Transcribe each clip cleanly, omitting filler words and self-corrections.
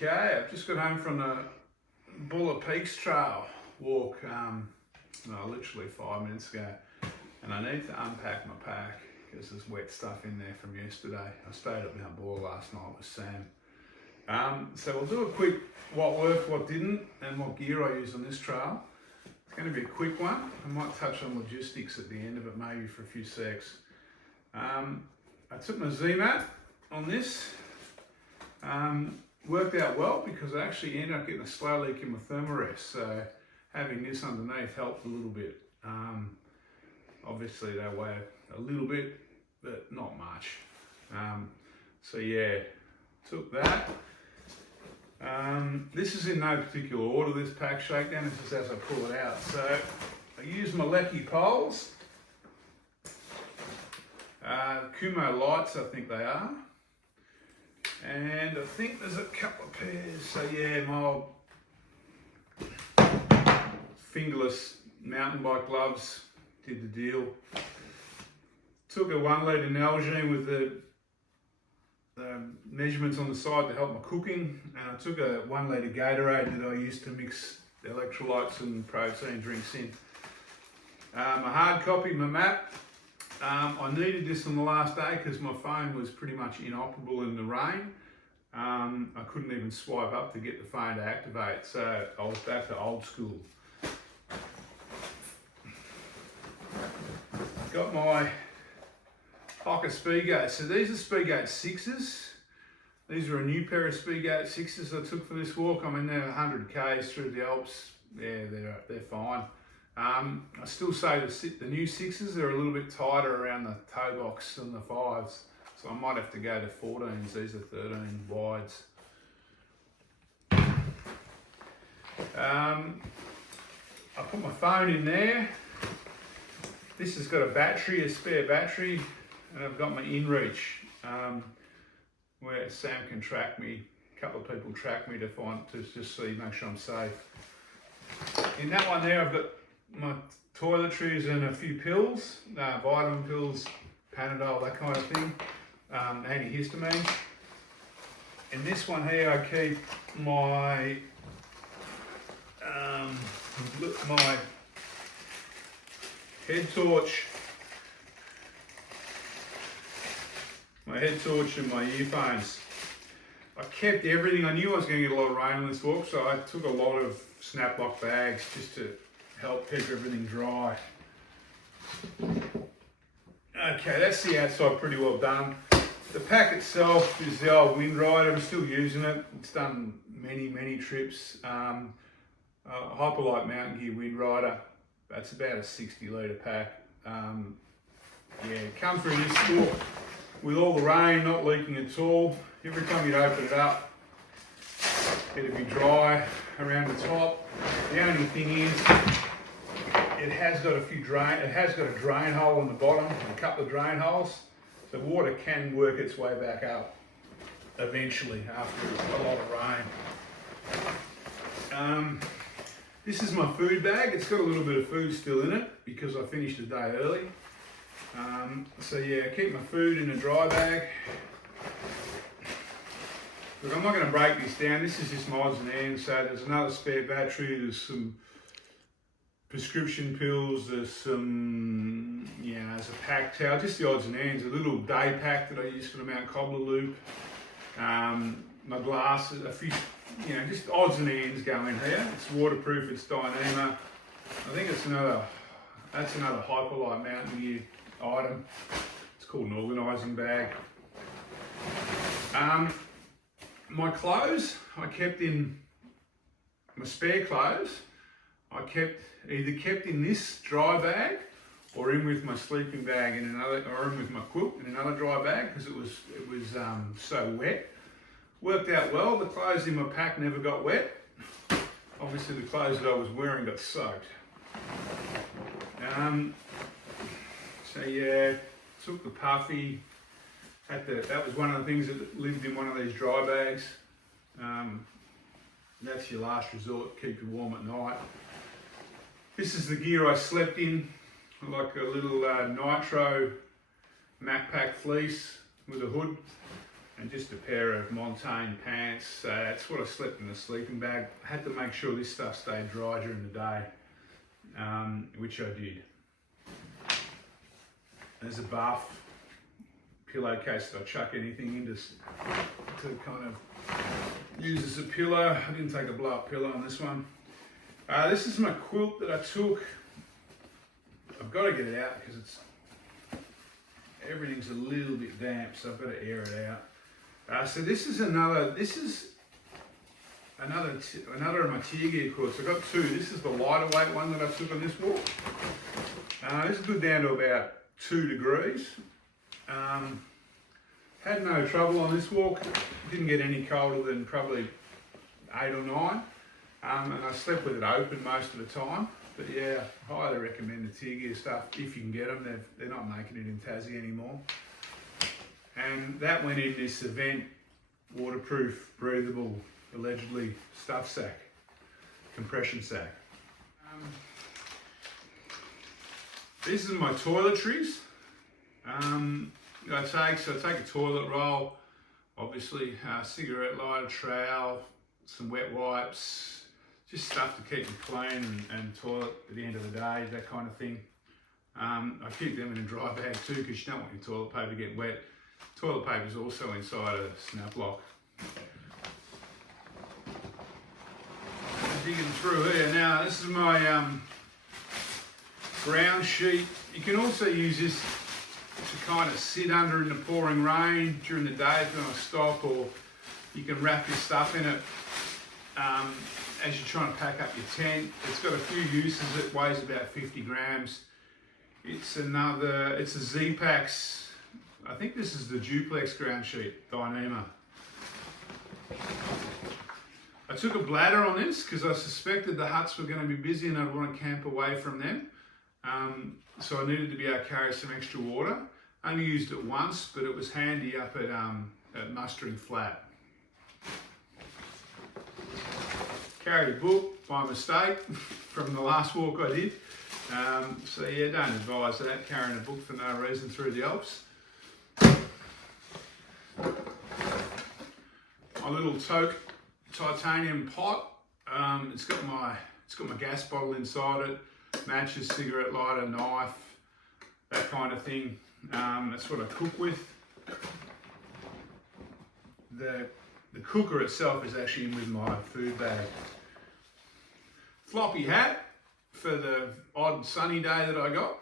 Okay, I've just got home from the Buller Peaks Trail walk, literally 5 minutes ago, and I need to unpack my pack because there's wet stuff in there from yesterday. I stayed at Mount Buller last night with Sam. So we'll do a quick what worked, what didn't, and what gear I used on this trail. It's going to be a quick one. I might touch on logistics at the end of it, maybe for a few secs. I took my Z-mat on this. Worked out well because I actually ended up getting a slow leak in my thermarest, so having this underneath helped a little bit. Obviously they weigh a little bit, but not much. So yeah, took that. This is in no particular order, this pack shakedown, it's just as I pull it out. So I use my Lecky poles, Kumo lights I think they are. And I think there's a couple of pairs, so yeah, my fingerless mountain bike gloves did the deal. Took a 1 litre Nalgene with the measurements on the side to help my cooking, and I took a 1 litre Gatorade that I used to mix electrolytes and protein drinks in. My hard copy, my map. I needed this on the last day because my phone was pretty much inoperable in the rain. I couldn't even swipe up to get the phone to activate, so I was back to old school. Got my Hocker Speedgate. So these are Speedgate 6s. These are a new pair of Speedgate 6s I took for this walk. I mean, they're 100 k's through the Alps. Yeah, they're fine. I still say the new 6s are a little bit tighter around the toe box than the 5s, so I might have to go to 14s. These are 13 wides. I put my phone in there. This has got a spare battery, and I've got my InReach, where Sam can track me. A couple of people track me to just see, make sure I'm safe. In that one there, I've got my toiletries and a few pills, vitamin pills, Panadol, that kind of thing, antihistamines. In this one here, I keep my my head torch, and my earphones. I kept everything. I knew I was going to get a lot of rain on this walk, so I took a lot of snap lock bags just to help keep everything dry. Okay, that's the outside pretty well done. The pack itself is the old Wind Rider. I'm still using it. It's done many trips. Hyperlight Mountain Gear Wind Rider. That's about a 60 litre pack. Yeah, come through this walk with all the rain, not leaking at all. Every time you'd open it up, it'd be dry around the top. The only thing is, it has got a drain hole on the bottom, a couple of drain holes. The water can work its way back up eventually after a lot of rain. This is my food bag. It's got a little bit of food still in it because I finished the day early. So yeah, I keep my food in a dry bag. Look, I'm not going to break this down. This is just my odds and ends. So there's another spare battery. There's some prescription pills. There's some, there's a pack towel. Just the odds and ends. A little day pack that I use for the Mount Cobbler loop. My glasses, a few, just odds and ends go in here. It's waterproof. It's Dyneema. I think that's another Hyperlight Mountain Gear item. It's called an organising bag. My clothes, I kept in my spare clothes. I either kept in this dry bag, or in with my sleeping bag in another, or in with my quilt in another dry bag because it was so wet. Worked out well. The clothes in my pack never got wet. Obviously, the clothes that I was wearing got soaked. So yeah, took the puffy. That was one of the things that lived in one of these dry bags. That's your last resort, keep you warm at night. This is the gear I slept in, like a little nitro MacPack fleece with a hood. and just a pair of Montane pants. That's what I slept in the sleeping bag. I had to make sure this stuff stayed dry during the day, which I did. There's a buff pillowcase that I chuck anything into to kind of use as a pillow. I didn't take a blow-up pillow on this one. This is my quilt that I took. I've got to get it out because everything's a little bit damp, so I've got to air it out. So this is another of my tier gear quilts. I've got two. This is the lighter weight one that I took on this walk. This is good down to about 2 degrees. Had no trouble on this walk. Didn't get any colder than probably 8 or 9. And I slept with it open most of the time. But yeah, highly recommend the tier gear stuff if you can get them. They're not making it in Tassie anymore. And that went in this event waterproof, breathable, allegedly stuff sack, compression sack. This is my toiletries. I take a toilet roll, obviously, cigarette lighter, trowel, some wet wipes, just stuff to keep you clean and toilet at the end of the day, that kind of thing. I keep them in a dry bag too because you don't want your toilet paper to get wet. Toilet paper is also inside a snap lock. Digging through here now. This is my ground sheet. You can also use this to kind of sit under in the pouring rain during the day if you want to stop, or you can wrap your stuff in it as you're trying to pack up your tent. It's got a few uses. It weighs about 50 grams. It's a Z-Pax. I think this is the duplex ground sheet, Dyneema. I took a bladder on this because I suspected the huts were going to be busy and I'd want to camp away from them. So I needed to be able to carry some extra water. I only used it once, but it was handy up at Mustering Flat. Carried a book by mistake from the last walk I did. So yeah, don't advise that, carrying a book for no reason through the Alps. My little toque titanium pot. It's got my gas bottle inside it, matches, cigarette lighter, knife, that kind of thing. That's what I cook with. The cooker itself is actually in with my food bag. Floppy hat for the odd sunny day that I got.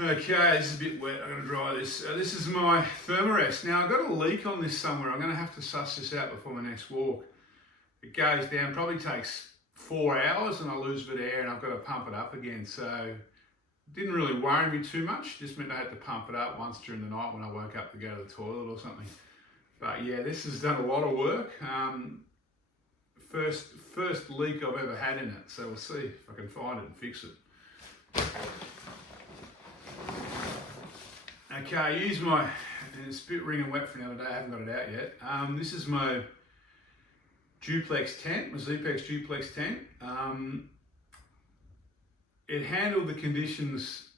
Okay, this is a bit wet, I'm going to dry this. This is my Thermarest. Now I've got a leak on this somewhere. I'm going to have to suss this out before my next walk. It goes down, probably takes 4 hours and I lose a bit of air and I've got to pump it up again. So it didn't really worry me too much. Just meant I had to pump it up once during the night when I woke up to go to the toilet or something. But yeah, this has done a lot of work. First leak I've ever had in it. So we'll see if I can find it and fix it. Okay, I used my, it's a bit wringing wet from the other day, I haven't got it out yet. This is my duplex tent, my Z-Pax duplex tent. It handled the conditions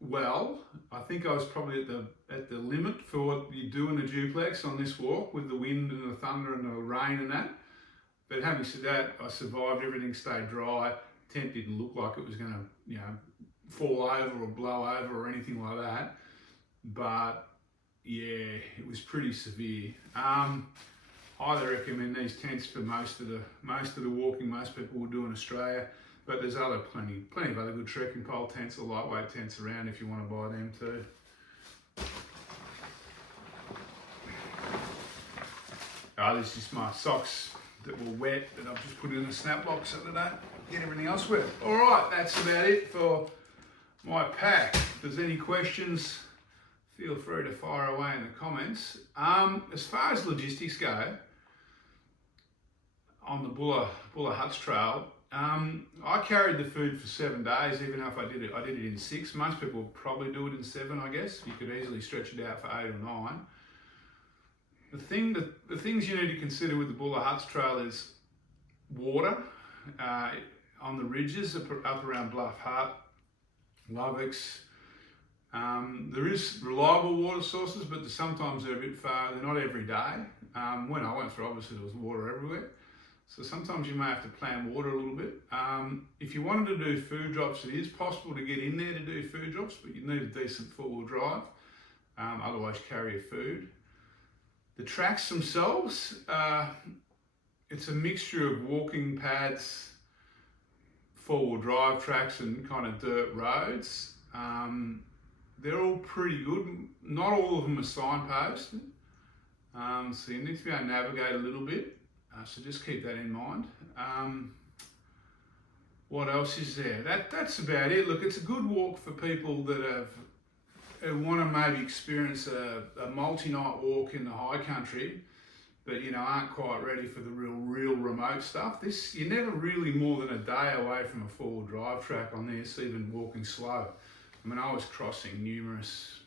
well. I think I was probably at the limit for what you do in a duplex on this walk with the wind and the thunder and the rain and that. But having said that, I survived, everything stayed dry. Tent didn't look like it was going to, fall over or blow over or anything like that. But yeah, it was pretty severe. Highly recommend these tents for most of the walking most people will do in Australia. But there's plenty of other good trekking pole tents or lightweight tents around if you want to buy them too. This is just my socks that were wet that I've just put in a snap lock so that I don't get everything else wet. All right, that's about it for my pack. If there's any questions, feel free to fire away in the comments. As far as logistics go, on the Buller Huts Trail, I carried the food for 7 days, even though if I did it in 6. Most people would probably do it in 7, I guess. You could easily stretch it out for 8 or 9. The things you need to consider with the Buller Huts Trail is water on the ridges up around Bluff Hut, Lovex, There is reliable water sources, but sometimes they're a bit far. They're not every day. When I went through, obviously there was water everywhere. So sometimes you may have to plan water a little bit. If you wanted to do food drops, it is possible to get in there to do food drops, but you need a decent four-wheel drive. Otherwise carry your food. The tracks themselves, it's a mixture of walking pads, four-wheel drive tracks and kind of dirt roads. They're all pretty good. Not all of them are signposted. So you need to be able to navigate a little bit. So just keep that in mind. What else is there? That's about it. Look, it's a good walk for people that want to maybe experience a multi-night walk in the high country, but aren't quite ready for the real remote stuff. You're never really more than a day away from a four-wheel drive track on this, even walking slow. I mean, I was crossing numerous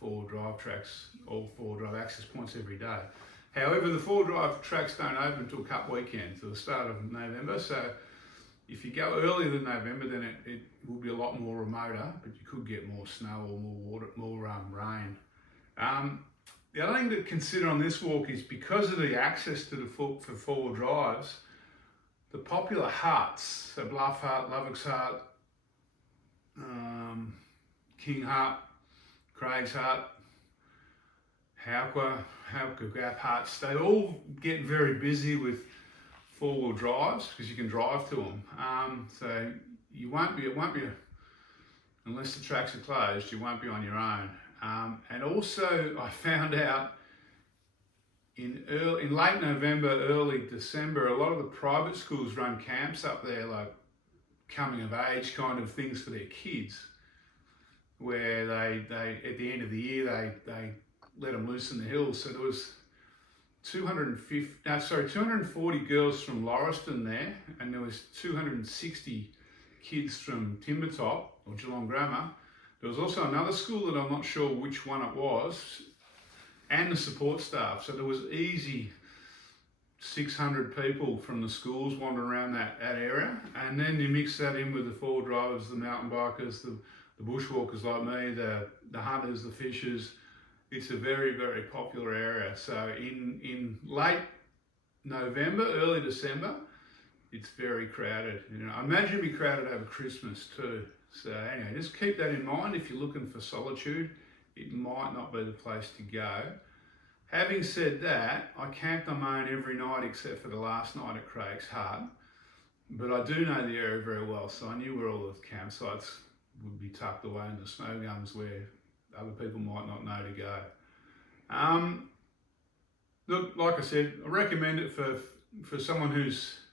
four-wheel drive tracks, all four-wheel drive access points every day. However, the four-wheel drive tracks don't open until Cup weekend, to the start of November. So if you go earlier than November, then it will be a lot more remoter, but you could get more snow or more water, more rain. The other thing to consider on this walk is because of the access to the for four-wheel drives, the popular huts, so Bluff Hut, Lovex Hut, King Hut, Craig's Hut, Hauka Gap Huts, they all get very busy with four-wheel drives because you can drive to them. So it won't be, unless the tracks are closed, you won't be on your own. And also I found out in late November, early December, a lot of the private schools run camps up there, like coming of age kind of things for their kids, where they at the end of the year they let them loose in the hills. So there was 240 girls from Lauriston there, and there was 260 kids from Timbertop or Geelong Grammar. There was also another school that I'm not sure which one it was, and the support staff. So there was easy 600 people from the schools wandering around that area, and then you mix that in with the four-wheel drivers, the mountain bikers, the bushwalkers like me, the hunters, the fishers. It's a very, very popular area. So in late November, early December, it's very crowded. I imagine it'll be crowded over Christmas too. So anyway, just keep that in mind. If you're looking for solitude, it might not be the place to go. Having said that, I camped on my own every night except for the last night at Craig's Hut. But I do know the area very well, so I knew where all the campsites would be tucked away in the snow gums where other people might not know to go. Look, like I said, I recommend it for someone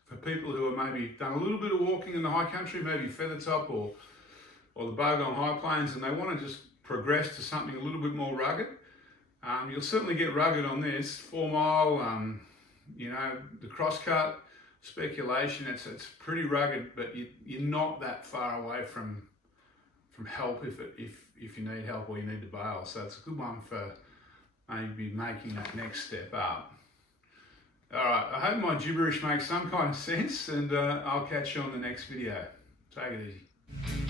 for people who have maybe done a little bit of walking in the high country, maybe Feathertop or the Goin High Plains, and they want to just progress to something a little bit more rugged. You'll certainly get rugged on this 4 mile. The crosscut, speculation. It's pretty rugged, but you're not that far away from help if you need help or you need to bail. So it's a good one for maybe making that next step up. All right, I hope my gibberish makes some kind of sense, and I'll catch you on the next video. Take it easy.